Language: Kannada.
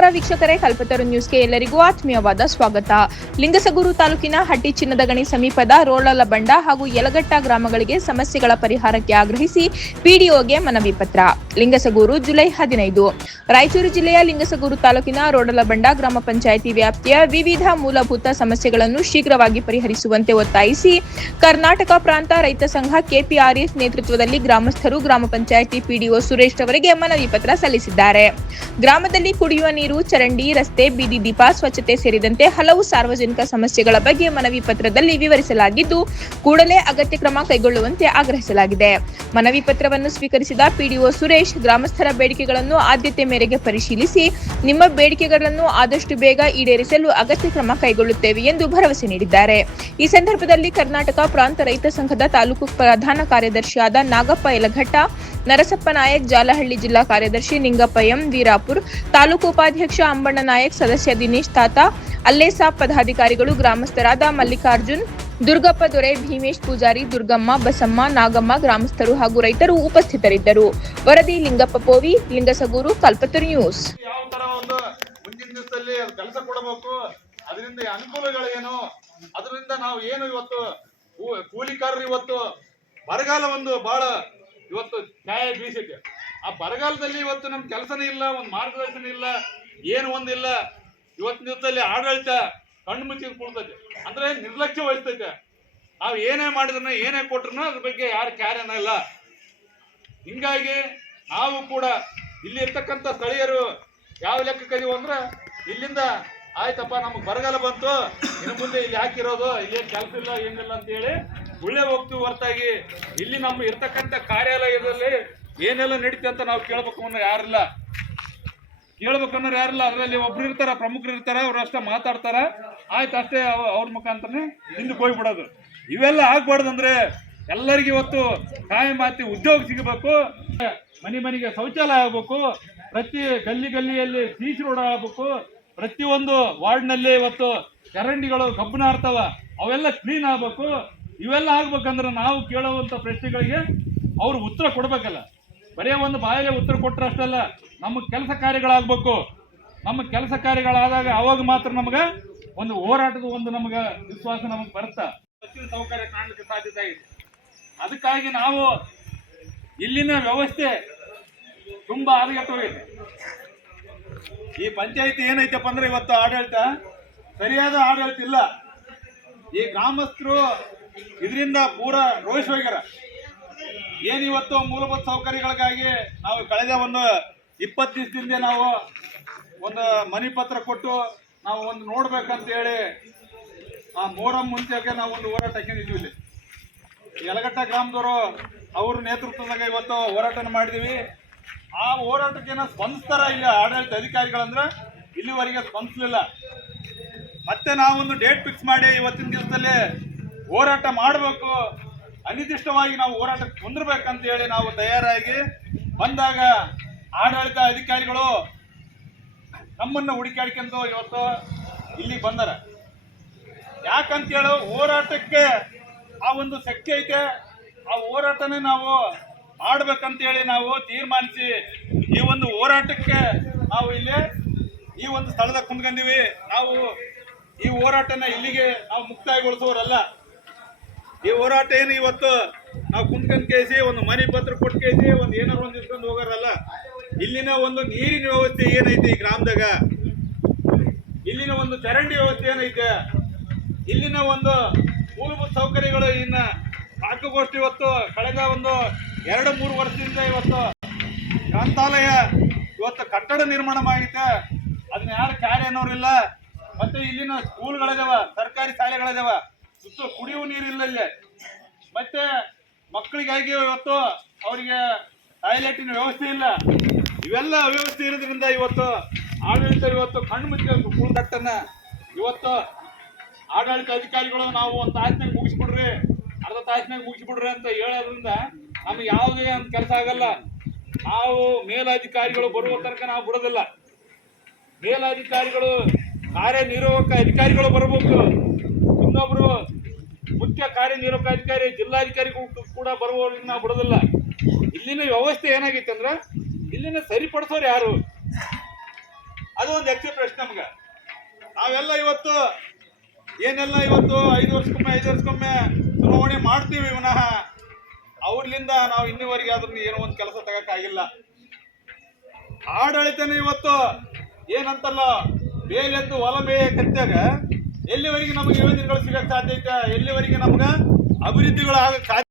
ನಮಸ್ಕಾರ ವೀಕ್ಷಕರೇ, ಕಲ್ಪತರು ನ್ಯೂಸ್ಗೆ ಎಲ್ಲರಿಗೂ ಆತ್ಮೀಯವಾದ ಸ್ವಾಗತ. ಲಿಂಗಸಗೂರು ತಾಲೂಕಿನ ಹಟ್ಟಿ ಚಿನ್ನದಗಣಿ ಸಮೀಪದ ರೋಳಲಬಂಡ ಹಾಗೂ ಯಲಗಟ್ಟ ಗ್ರಾಮಗಳಿಗೆ ಸಮಸ್ಯೆಗಳ ಪರಿಹಾರಕ್ಕೆ ಆಗ್ರಹಿಸಿ ಪಿಡಿಒಗೆ ಮನವಿ ಪತ್ರ. ಲಿಂಗಸಗೂರು ಜುಲೈ 15. ರಾಯಚೂರು ಜಿಲ್ಲೆಯ ಲಿಂಗಸಗೂರು ತಾಲೂಕಿನ ರೋಳಲಬಂಡ ಗ್ರಾಮ ಪಂಚಾಯಿತಿ ವ್ಯಾಪ್ತಿಯ ವಿವಿಧ ಮೂಲಭೂತ ಸಮಸ್ಯೆಗಳನ್ನು ಶೀಘ್ರವಾಗಿ ಪರಿಹರಿಸುವಂತೆ ಒತ್ತಾಯಿಸಿ ಕರ್ನಾಟಕ ಪ್ರಾಂತ ರೈತ ಸಂಘ ಕೆಪಿಆರ್ಎಸ್ ನೇತೃತ್ವದಲ್ಲಿ ಗ್ರಾಮಸ್ಥರು ಗ್ರಾಮ ಪಂಚಾಯಿತಿ ಪಿಡಿಒ ಸುರೇಶ್ ಅವರಿಗೆ ಮನವಿ ಪತ್ರ ಸಲ್ಲಿಸಿದ್ದಾರೆ. ಗ್ರಾಮದಲ್ಲಿ ಕುಡಿಯುವ ನೀರು, ಚರಂಡಿ, ರಸ್ತೆ, ಬೀದಿ ದೀಪ, ಸ್ವಚ್ಛತೆ ಸೇರಿದಂತೆ ಹಲವು ಸಾರ್ವಜನಿಕ ಸಮಸ್ಯೆಗಳ ಬಗ್ಗೆ ಮನವಿ ಪತ್ರದಲ್ಲಿ ವಿವರಿಸಲಾಗಿದ್ದು, ಕೂಡಲೇ ಅಗತ್ಯ ಕ್ರಮ ಕೈಗೊಳ್ಳುವಂತೆ ಆಗ್ರಹಿಸಲಾಗಿದೆ. ಮನವಿ ಪತ್ರವನ್ನು ಸ್ವೀಕರಿಸಿದ ಪಿಡಿಒ ಸುರೇಶ್, ಗ್ರಾಮಸ್ಥರ ಬೇಡಿಕೆಗಳನ್ನು ಆದ್ಯತೆ ಮೇರೆಗೆ ಪರಿಶೀಲಿಸಿ ನಿಮ್ಮ ಬೇಡಿಕೆಗಳನ್ನು ಆದಷ್ಟು ಬೇಗ ಈಡೇರಿಸಲು ಅಗತ್ಯ ಕ್ರಮ ಕೈಗೊಳ್ಳುತ್ತೇವೆ ಎಂದು ಭರವಸೆ ನೀಡಿದ್ದಾರೆ. ಈ ಸಂದರ್ಭದಲ್ಲಿ ಕರ್ನಾಟಕ ಪ್ರಾಂತ ರೈತ ಸಂಘದ ತಾಲೂಕು ಪ್ರಧಾನ ಕಾರ್ಯದರ್ಶಿಯಾದ ನಾಗಪ್ಪ ಯಲಘಟ್ಟ, ನರಸಪ್ಪ ನಾಯಕ್, ಜಾಲಹಳ್ಳಿ ಜಿಲ್ಲಾ ಕಾರ್ಯದರ್ಶಿ ನಿಂಗಪ್ಪ ಎಂ, ವೀರಾಪುರ್, ತಾಲೂಕು ಉಪಾಧ್ಯಕ್ಷ ಅಂಬಣ್ಣ ನಾಯಕ್, ಸದಸ್ಯ ದಿನೇಶ್ ತಾತ, ಅಲ್ಲೇಸಾಬ್, ಪದಾಧಿಕಾರಿಗಳು, ಗ್ರಾಮಸ್ಥರಾದ ಮಲ್ಲಿಕಾರ್ಜುನ್, ದುರ್ಗಪ್ಪ ದೊರೆ, ಭೀಮೇಶ್ ಪೂಜಾರಿ, ದುರ್ಗಮ್ಮ, ಬಸಮ್ಮ, ನಾಗಮ್ಮ, ಗ್ರಾಮಸ್ಥರು ಹಾಗೂ ರೈತರು ಉಪಸ್ಥಿತರಿದ್ದರು. ವರದಿ ಲಿಂಗಪ್ಪ ಪೋವಿ, ಲಿಂಗಸಗೂರು, ಕಲ್ಪತರು ನ್ಯೂಸ್. ಯಾವ ತರ ಒಂದು ಮುಂದಿನ ದಿವಸದಲ್ಲಿ ಕೆಲಸ ಕೊಡಬೇಕು, ಅದರಿಂದ ಅನುಕೂಲಗಳೇನು, ಅದರಿಂದ ನಾವು ಏನು ಇವತ್ತು ಕೂಲಿಕಾರರು ಇವತ್ತು ಬರಗಾಲ ಒಂದು ಬಹಳ ಇವತ್ತು ಛಾಯೆ ಬೀಸಿದೆ. ಆ ಬರಗಾಲದಲ್ಲಿ ಇವತ್ತು ನಮ್ ಕೆಲಸನೇ ಇಲ್ಲ, ಒಂದು ಮಾರ್ಗದರ್ಶನ ಇಲ್ಲ, ಏನು ಒಂದಿಲ್ಲ. ಇವತ್ತಿನ ದಿವಸದಲ್ಲಿ ಆಡಳಿತ ಕಣ್ಣು ಮುಚ್ಚಿ ಕೂಡ್ತೈತೆ, ಅಂದ್ರೆ ನಿರ್ಲಕ್ಷ್ಯ ವಹಿಸ್ತೈತೆ. ನಾವು ಏನೇ ಮಾಡಿದ್ರು ಏನೇ ಕೊಟ್ರು ಅದ್ರ ಬಗ್ಗೆ ಯಾರು ಕಾರ್ಯನ ಇಲ್ಲ. ಹಿಂಗಾಗಿ ನಾವು ಕೂಡ ಇಲ್ಲಿ ಇರ್ತಕ್ಕಂಥ ಸ್ಥಳೀಯರು ಯಾವ ಲೆಕ್ಕಕ್ಕದೀವಿ ಅಂದ್ರೆ, ಇಲ್ಲಿಂದ ಆಯ್ತಪ್ಪ ನಮ್ಗೆ ಬರಗಾಲ ಬಂತು, ಇನ್ನು ಮುಂದೆ ಇಲ್ಲಿ ಹಾಕಿರೋದು ಇಲ್ಲೇನು ಕೆಲಸ ಇಲ್ಲ ಏನಿಲ್ಲ ಅಂತ ಹೇಳಿ ಒಳ್ಳೆ ಹೋಗ್ತೀವಿ ಹೊರತಾಗಿ ಇಲ್ಲಿ ನಮ್ಮ ಇರ್ತಕ್ಕಂಥ ಕಾರ್ಯಾಲಯದಲ್ಲಿ ಏನೆಲ್ಲ ನಡೀತಿ ಅಂತ ನಾವು ಕೇಳ್ಬೇಕು ಅನ್ನೋ ಯಾರಿಲ್ಲ. ಅದರಲ್ಲಿ ಒಬ್ರು ಇರ್ತಾರ, ಪ್ರಮುಖರು ಇರ್ತಾರ, ಅವ್ರು ಅಷ್ಟೇ ಮಾತಾಡ್ತಾರ, ಆಯ್ತು ಅಷ್ಟೇ ಅವ್ರ ಮುಖಾಂತರನೇ ಹಿಂದಕ್ಕೆ ಹೋಗ್ಬಿಡೋದು. ಇವೆಲ್ಲ ಆಗ್ಬಾರ್ದಂದ್ರೆ ಎಲ್ಲರಿಗೂ ಇವತ್ತು ಕಾಯಿ ಮಾತಿ ಉದ್ಯೋಗ ಸಿಗಬೇಕು, ಮನೆಗೆ ಶೌಚಾಲಯ ಆಗ್ಬೇಕು, ಪ್ರತಿ ಗಲ್ಲಿಯಲ್ಲಿ ಸಿಸಿ ರೋಡ್ ಆಗ್ಬೇಕು, ಪ್ರತಿಯೊಂದು ವಾರ್ಡ್ನಲ್ಲಿ ಇವತ್ತು ಚರಂಡಿಗಳು ಕಬ್ಬನ ಇರ್ತಾವ, ಅವೆಲ್ಲ ಕ್ಲೀನ್ ಆಗ್ಬೇಕು. ಇವೆಲ್ಲ ಆಗ್ಬೇಕಂದ್ರೆ ನಾವು ಕೇಳುವಂತ ಪ್ರಶ್ನೆಗಳಿಗೆ ಅವ್ರು ಉತ್ತರ ಕೊಡ್ಬೇಕಲ್ಲ. ಬರೀ ಒಂದು ಬಾಯಲ್ಲಿ ಉತ್ತರ ಕೊಟ್ಟರೆ ಅಷ್ಟಲ್ಲ, ನಮ್ಮ ಕೆಲಸ ಕಾರ್ಯಗಳಾಗಬೇಕು. ನಮ್ಮ ಕೆಲಸ ಕಾರ್ಯಗಳಾದಾಗ ಅವಾಗ ಮಾತ್ರ ನಮ್ಗೆ ಒಂದು ಹೋರಾಟದ ಒಂದು ನಮ್ಗೆ ವಿಶ್ವಾಸ ನಮಗೆ ಬರುತ್ತಾ, ಹೆಚ್ಚಿನ ಸೌಕರ್ಯ ಕಾಣಲಿಕ್ಕೆ ಸಾಧ್ಯತೆ ಆಗಿದೆ. ಅದಕ್ಕಾಗಿ ನಾವು ಇಲ್ಲಿನ ವ್ಯವಸ್ಥೆ ತುಂಬಾ ಹದಗೆಟ್ಟೋಗೈತೆ. ಈ ಪಂಚಾಯಿತಿ ಏನೈತಪ್ಪ ಅಂದ್ರೆ ಇವತ್ತು ಆಡಳಿತ ಸರಿಯಾದ ಆಡಳಿತ ಇಲ್ಲ. ಈ ಗ್ರಾಮಸ್ಥರು ಇದರಿಂದ ಪೂರಾ ರೋಷ್ ಹೋಗ್ಯಾರ. ಏನಿವತ್ತು ಮೂಲಭೂತ ಸೌಕರ್ಯಗಳಿಗಾಗಿ ನಾವು ಕಳೆದ ಒಂದು 20 ದಿವಸದಿಂದ ನಾವು ಒಂದು ಮನವಿ ಪತ್ರ ಕೊಟ್ಟು ನಾವು ಒಂದು ನೋಡ್ಬೇಕಂತ ಹೇಳಿ ಆ ಮೊಹರಂ ಮುಂಚೆಗೆ ನಾವು ಒಂದು ಹೋರಾಟ ಹಾಕೊಂಡಿದ್ವಿ. ಇಲ್ಲಿ ಯಲಗಟ್ಟ ಗ್ರಾಮದವರು ಅವ್ರ ನೇತೃತ್ವದಾಗ ಇವತ್ತು ಹೋರಾಟನ ಮಾಡಿದೀವಿ. ಆ ಹೋರಾಟಕ್ಕೆ ಸ್ಪಂದಿಸ್ತಾರ ಇಲ್ಲ ಆಡಳಿತ ಅಧಿಕಾರಿಗಳಂದ್ರೆ ಇಲ್ಲಿವರೆಗೆ ಸ್ಪಂದಿಸಲಿಲ್ಲ. ಮತ್ತೆ ನಾವೊಂದು ಡೇಟ್ ಫಿಕ್ಸ್ ಮಾಡಿ ಇವತ್ತಿನ ದಿವಸದಲ್ಲಿ ಹೋರಾಟ ಮಾಡಬೇಕು, ಅನಿರ್ದಿಷ್ಟವಾಗಿ ನಾವು ಹೋರಾಟಕ್ಕೆ ಕುಂದಿರ್ಬೇಕಂತ ಹೇಳಿ ನಾವು ತಯಾರಾಗಿ ಬಂದಾಗ ಆಡಳಿತ ಅಧಿಕಾರಿಗಳು ನಮ್ಮನ್ನು ಹುಡುಕಾಡ್ಕೊಂಡು ಇವತ್ತು ಇಲ್ಲಿ ಬಂದಾರ. ಯಾಕಂತೇಳಿ ಹೋರಾಟಕ್ಕೆ ಆ ಒಂದು ಶಕ್ತಿ ಐತೆ, ಆ ಹೋರಾಟನೇ ನಾವು ಮಾಡ್ಬೇಕಂತೇಳಿ ನಾವು ತೀರ್ಮಾನಿಸಿ ಈ ಒಂದು ಹೋರಾಟಕ್ಕೆ ನಾವು ಇಲ್ಲಿ ಈ ಒಂದು ಸ್ಥಳದಾಗ ಕುಂತ್ಕೊಂಡಿವಿ. ನಾವು ಈ ಹೋರಾಟನ ಇಲ್ಲಿಗೆ ನಾವು ಮುಕ್ತಾಯಗೊಳಿಸೋರಲ್ಲ. ಈ ಹೋರಾಟ ಏನು ಇವತ್ತು ನಾವು ಕುಂತ್ಕೊಂಡ್ ಕೇಸಿ ಒಂದು ಮನೆ ಪತ್ರ ಕೊಟ್ಟು ಕೇಸಿ ಒಂದು ಏನಾರು ಒಂದು ಇಟ್ಕೊಂಡು ಹೋಗೋರಲ್ಲ. ಇಲ್ಲಿನ ಒಂದು ನೀರಿನ ವ್ಯವಸ್ಥೆ ಏನೈತೆ ಈ ಗ್ರಾಮದಾಗ, ಇಲ್ಲಿನ ಒಂದು ಚರಂಡಿ ವ್ಯವಸ್ಥೆ ಏನೈತೆ, ಇಲ್ಲಿನ ಒಂದು ಮೂಲಭೂತ ಸೌಕರ್ಯಗಳು ಇನ್ನ ಸಾಕುಗೋಷ್ಠಿ ಇವತ್ತು ಕಳೆದ ಒಂದು 2-3 ವರ್ಷದಿಂದ ಇವತ್ತು ಗ್ರಂಥಾಲಯ ಇವತ್ತು ಕಟ್ಟಡ ನಿರ್ಮಾಣ ಮಾಡೈತೆ, ಅದನ್ನ ಯಾರು ಕಾರ್ಯ ಅನ್ನೋರಿಲ್ಲ. ಮತ್ತೆ ಇಲ್ಲಿನ ಸ್ಕೂಲ್ಗಳಿದಾವ, ಸರ್ಕಾರಿ ಶಾಲೆಗಳಿದಾವ, ಸುತ್ತ ಕುಡಿಯುವ ನೀರಿಲ್ಲ ಇಲ್ಲಿ. ಮತ್ತೆ ಮಕ್ಕಳಿಗಾಗಿ ಇವತ್ತು ಅವರಿಗೆ ಟಾಯ್ಲೆಟಿನ ವ್ಯವಸ್ಥೆ ಇಲ್ಲ. ಇವೆಲ್ಲ ಅವ್ಯವಸ್ಥೆ ಇರೋದ್ರಿಂದ ಇವತ್ತು ಆಡಳಿತ ಇವತ್ತು ಕಣ್ಣು ಮುಚ್ಚ ಕೂಳ್ಕಟ್ಟನ್ನ ಇವತ್ತು ಆಡಳಿತ ಅಧಿಕಾರಿಗಳು ನಾವು ಒಂದು ತಾಸಿನಾಗ ಮುಗಿಸ್ಬಿಡ್ರಿ, ಅರ್ಧ ತಾಸಿನಾಗ ಮುಗಿಸ್ಬಿಡ್ರಿ ಅಂತ ಹೇಳೋದ್ರಿಂದ ನಮ್ಗೆ ಯಾವುದೇ ಒಂದು ಕೆಲಸ ಆಗಲ್ಲ. ನಾವು ಮೇಲಧಿಕಾರಿಗಳು ಬರುವ ತನಕ ನಾವು ಬಿಡೋದಿಲ್ಲ. ಮೇಲಧಿಕಾರಿಗಳು ಕಾರ್ಯನಿರ್ವಾಹಕ ಅಧಿಕಾರಿಗಳು ಬರಬೇಕು, ಇನ್ನೊಬ್ರು ಮುಖ್ಯ ಕಾರ್ಯನಿರ್ವಾಹಕ ಅಧಿಕಾರಿ ಜಿಲ್ಲಾಧಿಕಾರಿಗಳು ಕೂಡ ಬರುವವರಿಗೆ ನಾವು ಬಿಡೋದಿಲ್ಲ. ಇಲ್ಲಿನ ವ್ಯವಸ್ಥೆ ಏನಾಗೈತೆ ಅಂದ್ರೆ ಇಲ್ಲಿನ ಸರಿಪಡಿಸೋರು ಯಾರು, ಅದು ಒಂದು ಯಕ್ಷ ಪ್ರಶ್ನೆ ನಮ್ಗೆ. ನಾವೆಲ್ಲ ಇವತ್ತು ಏನೆಲ್ಲ ಇವತ್ತು 5 ವರ್ಷಕ್ಕೊಮ್ಮೆ ಚುನಾವಣೆ ಮಾಡ್ತೀವಿ ವಿನಃ ಅವ್ರಲಿಂದ ನಾವು ಇನ್ನಿವರೆಗೆ ಅದ್ರ ಏನೋ ಒಂದು ಕೆಲಸ ತಗೋಕ್ಕಾಗಿಲ್ಲ. ಆಡಳಿತನೇ ಇವತ್ತು ಏನಂತಲ್ಲ ಬೇಲೆದ್ದು ಹೊಲ ಮೇಯ ಕತ್ಯಾಗ ಎಲ್ಲಿವರೆಗೆ ನಮಗೆ ಯೋಜನೆಗಳು ಸಿಗಕ್ಕೆ ಸಾಧ್ಯ ಐತೆ, ಎಲ್ಲಿವರೆಗೆ ನಮ್ಗೆ ಅಭಿವೃದ್ಧಿಗಳು ಆಗಕ್ಕೆ ಸಾಧ್ಯ